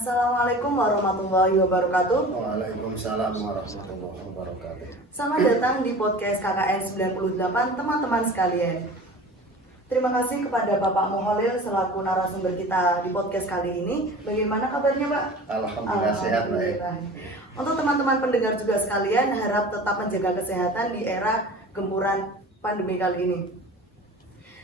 Assalamualaikum warahmatullahi wabarakatuh. Waalaikumsalam warahmatullahi wabarakatuh. Selamat datang di podcast KKN 98 teman-teman sekalian. Terima kasih kepada Bapak Muholil selaku narasumber kita di podcast kali ini. Bagaimana kabarnya, Pak? Alhamdulillah sehat, Mbak. Untuk teman-teman pendengar juga sekalian, harap tetap menjaga kesehatan di era gempuran pandemi kali ini.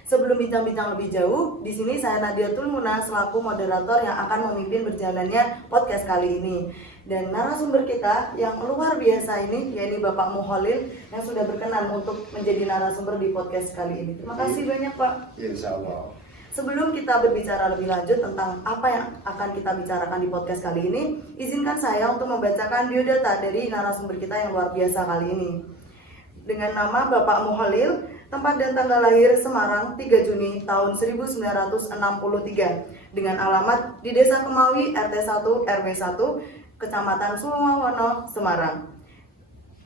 Sebelum bincang-bincang lebih jauh, di sini saya Nadiatul Muna selaku moderator yang akan memimpin berjalannya podcast kali ini. Dan narasumber kita yang luar biasa ini, yaitu Bapak Muholil yang sudah berkenan untuk menjadi narasumber di podcast kali ini. Terima kasih banyak, Pak. Insya Allah. Sebelum kita berbicara lebih lanjut tentang apa yang akan kita bicarakan di podcast kali ini, izinkan saya untuk membacakan biodata dari narasumber kita yang luar biasa kali ini. Dengan nama Bapak Muholil, tempat dan tanggal lahir Semarang 3 Juni tahun 1963 dengan alamat di Desa Kemawi RT 1 RW 1 Kecamatan Sumawono Semarang.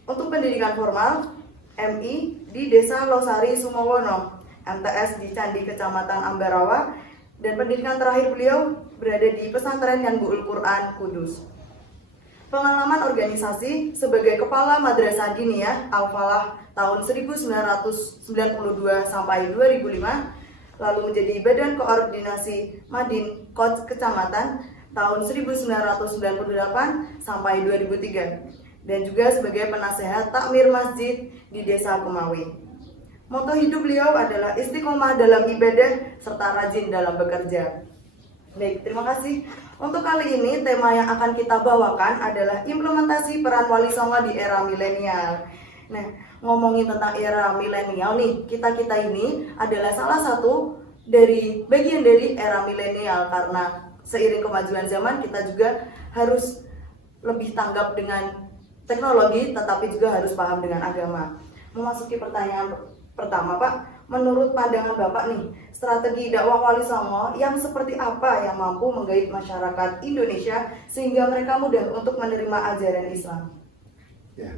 Untuk pendidikan formal MI di Desa Losari Sumawono, MTS di Candi Kecamatan Ambarawa, dan pendidikan terakhir beliau berada di Pesantren Yanbu'ul Quran Kudus. Pengalaman organisasi sebagai Kepala Madrasah Diniyah Al-Falah tahun 1992 sampai 2005, lalu menjadi Badan Koordinasi Madin Kos Kecamatan tahun 1998 sampai 2003, dan juga sebagai penasehat takmir masjid di Desa Kemawi. Moto hidup beliau adalah istiqomah dalam ibadah serta rajin dalam bekerja. Baik, terima kasih. Untuk kali ini tema yang akan kita bawakan adalah implementasi peran wali songo di era milenial. Nah, ngomongin tentang era milenial nih, kita ini adalah salah satu dari bagian dari era milenial, karena seiring kemajuan zaman kita juga harus lebih tanggap dengan teknologi, tetapi juga harus paham dengan agama. Memasuki pertanyaan pertama, Pak, menurut pandangan Bapak nih, strategi dakwah wali songo yang seperti apa yang mampu menggait masyarakat Indonesia sehingga mereka mudah untuk menerima ajaran Islam? Ya.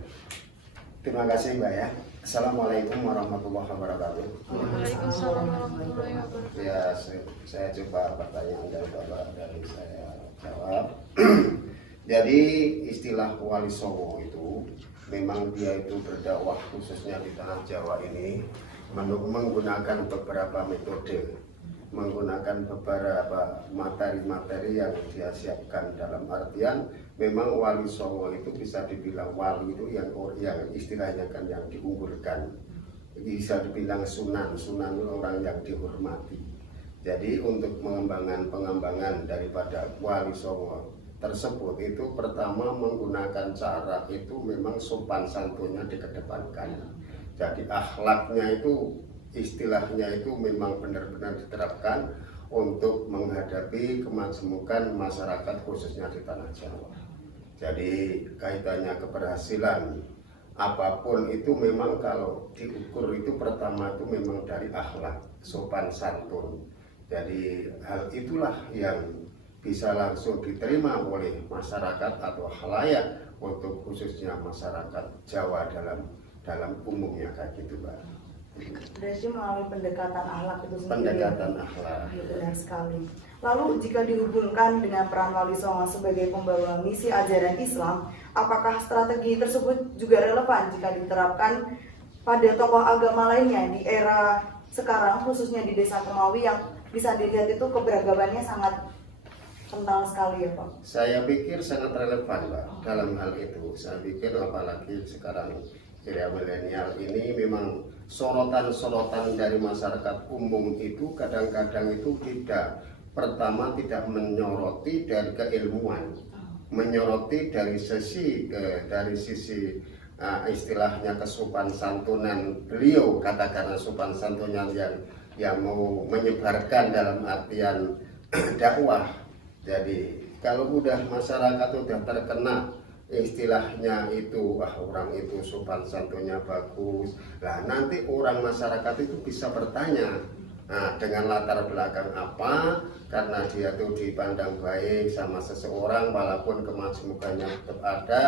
Terima kasih, Mbak ya. Assalamualaikum warahmatullahi wabarakatuh. Waalaikumsalam warahmatullahi wabarakatuh. Ya, saya coba pertanyaan dari Bapak dari saya jawab. Jadi istilah wali songo itu memang dia itu berdakwah khususnya di tanah Jawa ini menggunakan beberapa metode, menggunakan beberapa materi-materi yang dia siapkan. Dalam artian memang wali songo itu bisa dibilang wali itu yang istilahnya kan yang diunggulkan, bisa dibilang sunan itu orang yang dihormati. Jadi untuk pengembangan daripada wali songo tersebut itu pertama menggunakan cara itu memang sopan santunnya dikedepankan. Jadi akhlaknya itu istilahnya itu memang benar-benar diterapkan untuk menghadapi kemajemukan masyarakat khususnya di tanah Jawa. Jadi kaitannya keberhasilan apapun itu memang kalau diukur itu pertama itu memang dari akhlak, sopan santun. Jadi hal itulah yang bisa langsung diterima oleh masyarakat atau khalayak untuk khususnya masyarakat Jawa dalam umumnya kayak gitu, Pak. Berarti melalui pendekatan akhlak itu sendiri. Pendekatan akhlak. Benar sekali. Lalu jika dihubungkan dengan peran wali songo sebagai pembawa misi ajaran Islam, apakah strategi tersebut juga relevan jika diterapkan pada tokoh agama lainnya di era sekarang, khususnya di Desa Kemawi yang bisa dilihat itu keberagamannya sangat kental sekali ya, Pak? Saya pikir sangat relevan, Pak, dalam hal itu. Saya pikir apalagi sekarang era milenial ini memang sorotan dari masyarakat umum itu kadang-kadang itu tidak menyoroti dari keilmuan, menyoroti dari sisi istilahnya kesopan santunan beliau, katakanlah sopan santunan yang mau menyebarkan dalam artian dakwah. Jadi kalau udah masyarakat udah terkena istilahnya itu orang itu sopan santunnya bagus, nah nanti orang masyarakat itu bisa bertanya, nah dengan latar belakang apa, karena dia tuh dipandang baik sama seseorang walaupun kemajemukannya tetap ada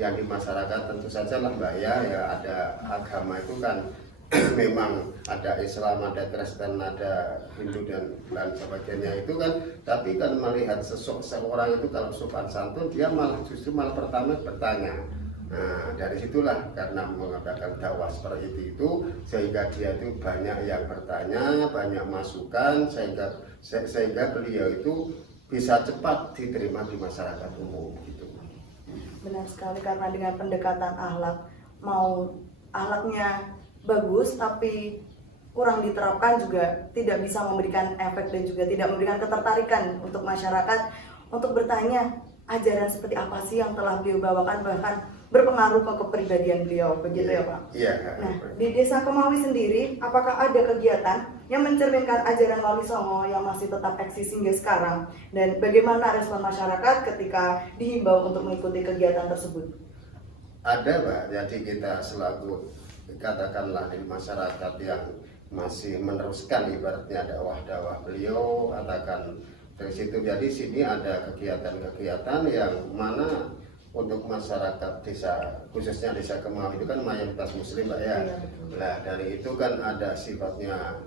yang di masyarakat tentu saja lah, Mbak ya ada agama itu kan memang ada Islam, ada Kristen, ada Hindu dan sebagainya itu kan, tapi kan melihat seseorang itu kalau sopan santun, dia justru malah pertama bertanya. Nah, dari situlah karena mengadakan dakwah seperti itu sehingga dia itu banyak yang bertanya, banyak masukan, sehingga beliau itu bisa cepat diterima di masyarakat umum gitu. Benar sekali, karena dengan pendekatan akhlak, mau akhlaknya bagus tapi kurang diterapkan juga tidak bisa memberikan efek dan juga tidak memberikan ketertarikan untuk masyarakat untuk bertanya ajaran seperti apa sih yang telah beliau bawakan, bahkan berpengaruh ke kepribadian beliau, begitu ya Pak? Iya. Nah, di Desa Kemawi sendiri, apakah ada kegiatan yang mencerminkan ajaran Wali Songo yang masih tetap eksis hingga sekarang? Dan bagaimana respon masyarakat ketika dihimbau untuk mengikuti kegiatan tersebut? Ada Pak, jadi kita selaku katakanlah di masyarakat yang masih meneruskan ibaratnya dakwah beliau, katakan dari situ. Jadi sini ada kegiatan-kegiatan yang mana untuk masyarakat desa, khususnya Desa Kemawi itu kan mayoritas muslim Pak ya. Nah dari itu kan ada sifatnya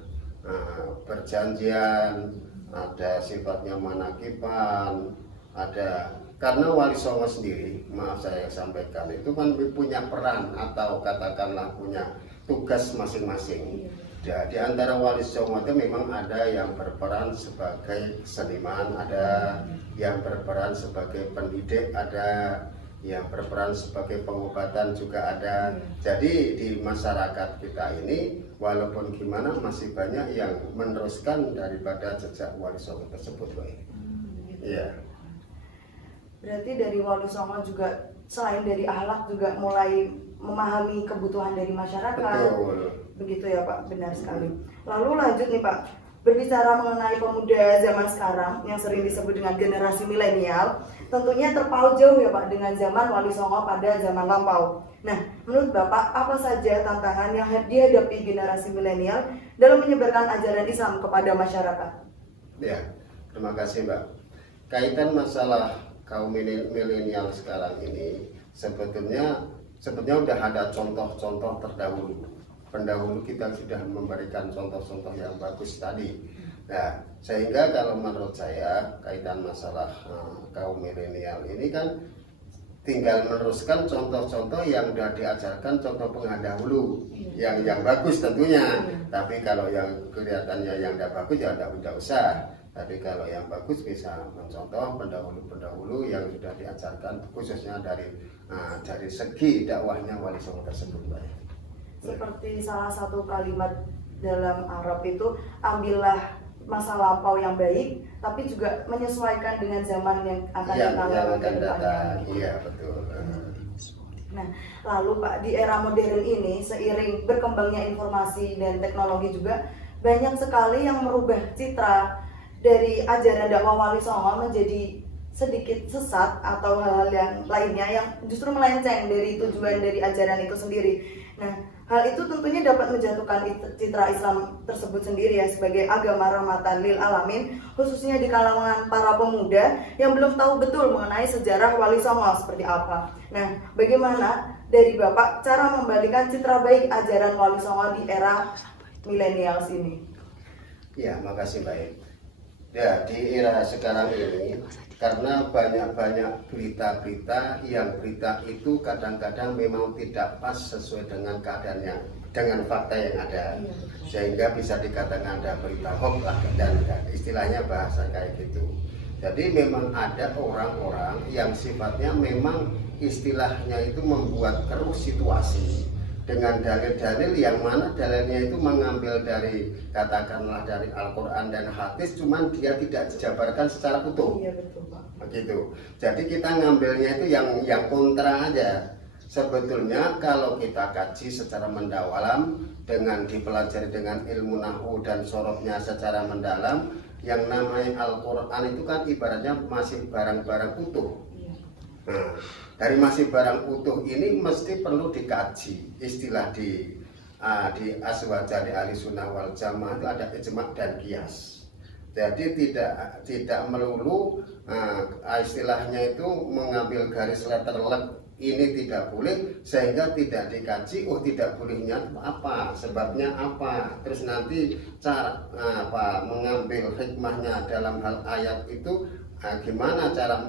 perjanjian, ada sifatnya manakipan, ada karena Wali Songo sendiri, maaf saya sampaikan, itu kan punya peran atau katakanlah punya tugas masing-masing. Ya, di antara Wali Songo itu memang ada yang berperan sebagai seniman, ada yang berperan sebagai pendidik, ada yang berperan sebagai pengobatan juga ada. Jadi di masyarakat kita ini walaupun gimana masih banyak yang meneruskan daripada jejak Wali Songo tersebut, Pak. Iya. Berarti dari Wali Songo juga selain dari akhlak juga mulai memahami kebutuhan dari masyarakat. Betul. Begitu ya Pak, benar sekali. Lalu lanjut nih Pak, berbicara mengenai pemuda zaman sekarang yang sering disebut dengan generasi milenial, tentunya terpaut jauh ya Pak dengan zaman Wali Songo pada zaman lampau. Nah, menurut Bapak apa saja tantangan yang dihadapi generasi milenial dalam menyebarkan ajaran Islam kepada masyarakat? Ya, terima kasih Mbak. Kaitan masalah kaum milenial sekarang ini sebetulnya sudah ada contoh-contoh terdahulu. Pendahulu kita sudah memberikan contoh-contoh yang bagus tadi. Nah, sehingga kalau menurut saya kaitan masalah kaum milenial ini kan tinggal meneruskan contoh-contoh yang sudah diajarkan contoh pendahulu yang bagus tentunya. Tapi kalau yang kelihatannya yang tidak bagus ya tidak usah. Tapi kalau yang bagus bisa mencontoh pendahulu-pendahulu yang sudah diajarkan khususnya dari segi dakwahnya Wali Songo tersebut, Pak. Seperti salah satu kalimat dalam Arab itu, ambillah masa lampau yang baik, tapi juga menyesuaikan dengan zaman yang akan datang. Iya betul. Nah, lalu Pak, di era modern ini seiring berkembangnya informasi dan teknologi juga banyak sekali yang merubah citra dari ajaran dakwah Wali Songo menjadi sedikit sesat atau hal-hal yang lainnya yang justru melenceng dari tujuan dari ajaran itu sendiri. Nah, hal itu tentunya dapat menjatuhkan citra Islam tersebut sendiri ya sebagai agama rahmatan lil alamin, khususnya di kalangan para pemuda yang belum tahu betul mengenai sejarah Wali Songo seperti apa. Nah, bagaimana dari Bapak cara membalikan citra baik ajaran Wali Songo di era milenials ini? Ya, makasih baik. Ya, di era sekarang ini karena banyak berita-berita yang berita itu kadang-kadang memang tidak pas sesuai dengan keadaan dengan fakta yang ada, sehingga bisa dikatakan ada berita hoax lah dan istilahnya bahasa kayak gitu. Jadi memang ada orang-orang yang sifatnya memang istilahnya itu membuat keruh situasi dengan dalil-dalil yang mana dalilnya itu mengambil dari katakanlah dari Al-Quran dan hadis, cuman dia tidak dijabarkan secara utuh. Iya betul Pak. Begitu. Jadi kita ngambilnya itu yang kontra aja. Sebetulnya kalau kita kaji secara mendalam dengan dipelajari dengan ilmu nahwu dan sorofnya secara mendalam, yang namanya Al-Quran itu kan ibaratnya masih barang-barang utuh. Nah, dari masih barang utuh ini mesti perlu dikaji. Istilah di aswaja di ahli sunnah wal jamaah itu ada ijma' dan qiyas. Jadi tidak melulu istilahnya itu mengambil garis letterlek ini tidak boleh, sehingga tidak dikaji, oh tidak bolehnya apa, sebabnya apa, terus nanti cara mengambil hikmahnya dalam hal ayat itu gimana cara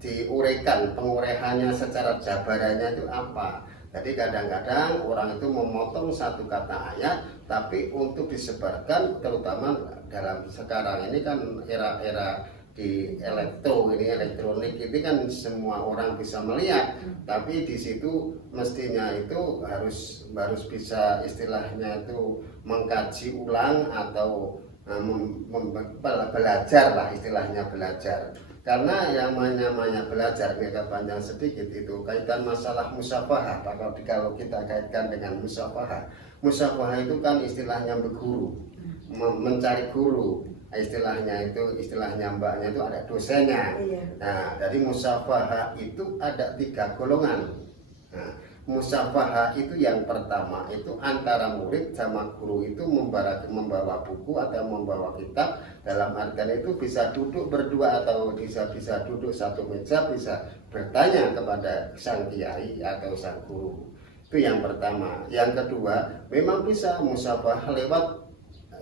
diuraikan, penguraiannya secara jabarannya itu apa. Jadi kadang-kadang orang itu memotong satu kata ayat, tapi untuk disebarkan, terutama dalam sekarang ini kan era-era di elektronik ini kan semua orang bisa melihat, tapi di situ mestinya itu harus bisa istilahnya itu mengkaji ulang atau belajar lah, istilahnya belajar. Karena yang namanya belajar kita panjang sedikit itu kaitan masalah musafahah. Kalau kita kaitkan dengan musafahah itu kan istilahnya berguru, mencari guru. Istilahnya mbaknya itu ada dosennya. Nah, dari musafahah itu ada 3 golongan. Nah, musafahah itu yang pertama itu antara murid sama guru itu membawa buku atau membawa kitab, dalam artian itu bisa duduk berdua atau bisa duduk satu meja, bisa bertanya kepada sang kiai atau sang guru. Itu yang pertama. Yang kedua, memang bisa musafahah lewat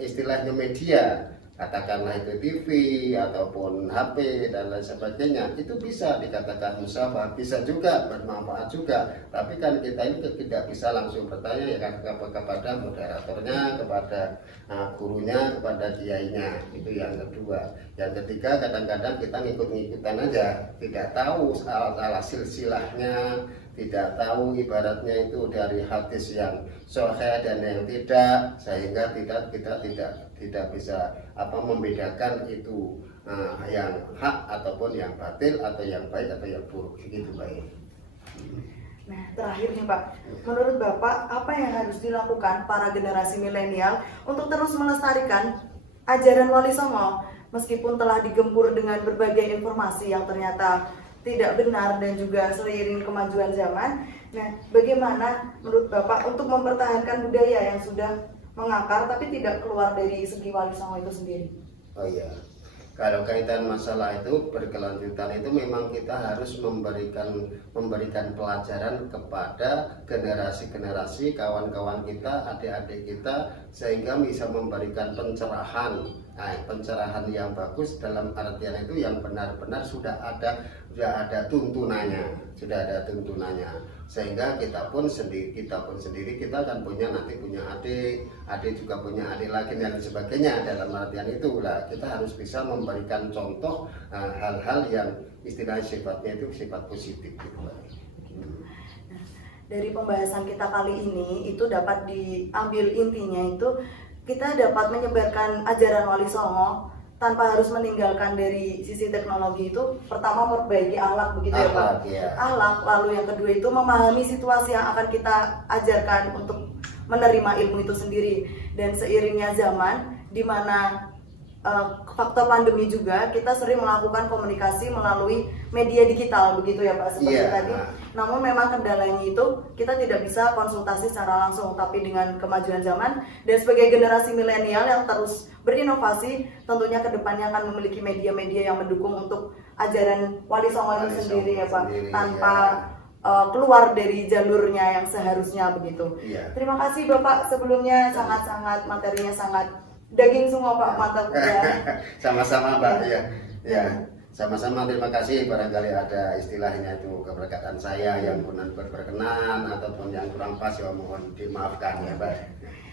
istilahnya media, katakanlah itu TV ataupun HP dan lain sebagainya, itu bisa dikatakan musafahah, bisa juga bermanfaat juga. Tapi kan kita ini tidak bisa langsung bertanya ya kan kepada moderatornya, kepada gurunya, kepada kiainya. Itu yang kedua. Yang ketiga, kadang-kadang kita ngikut-ngikutan aja, tidak tahu salah silsilahnya, tidak tahu ibaratnya itu dari hadis yang sahih dan yang tidak, sehingga kita tidak bisa membedakan itu yang hak ataupun yang batil, atau yang baik atau yang buruk, gitu baik. Nah, terakhir nih Pak, menurut Bapak apa yang harus dilakukan para generasi milenial untuk terus melestarikan ajaran Wali Songo meskipun telah digempur dengan berbagai informasi yang ternyata tidak benar dan juga seiring kemajuan zaman? Nah, bagaimana menurut Bapak untuk mempertahankan budaya yang sudah mengakar tapi tidak keluar dari segi Wali Songo itu sendiri? Oh iya, kalau kaitan masalah itu berkelanjutan itu memang kita harus memberikan pelajaran kepada generasi-generasi kawan-kawan kita, adik-adik kita, sehingga bisa memberikan pencerahan yang bagus, dalam artian itu yang benar-benar sudah ada tuntunannya, sehingga kita pun sendiri kita kan nanti punya adik juga punya adik lagi dan sebagainya. Dalam artian itulah kita harus bisa memberikan contoh hal-hal yang istilahnya sifatnya itu sifat positif gitu. Dari pembahasan kita kali ini itu dapat diambil intinya itu kita dapat menyebarkan ajaran Wali Songo tanpa harus meninggalkan dari sisi teknologi. Itu pertama memperbaiki akhlak, begitu ya Pak? Ya. Akhlak, lalu yang kedua itu memahami situasi yang akan kita ajarkan untuk menerima ilmu itu sendiri. Dan seiringnya zaman di mana faktor pandemi juga, kita sering melakukan komunikasi melalui media digital, begitu ya Pak, seperti tadi. Namun memang kendalanya itu kita tidak bisa konsultasi secara langsung, tapi dengan kemajuan zaman dan sebagai generasi milenial yang terus berinovasi, tentunya kedepannya akan memiliki media-media yang mendukung untuk ajaran Wali Songo itu sendiri ya Pak, tanpa keluar dari jalurnya yang seharusnya, begitu. Terima kasih Bapak sebelumnya, sangat-sangat materinya sangat daging semua Pak, mantap ya. Sama-sama Mbak, ya. Sama-sama, terima kasih. Barangkali ada istilahnya itu keberkatan saya yang berkenan ataupun yang kurang pas, ya mohon dimaafkan ya Mbak.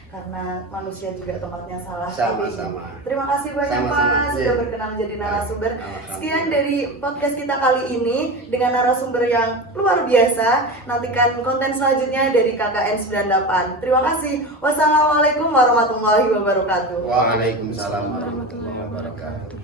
Karena manusia juga tempatnya salah. Sama-sama. Terima kasih banyak Pak sudah berkenan menjadi narasumber. Sekian dari podcast kita kali ini dengan narasumber yang luar biasa. Nantikan konten selanjutnya dari KKN 98. Terima kasih. Wassalamualaikum warahmatullahi wabarakatuh. Waalaikumsalam warahmatullahi wabarakatuh.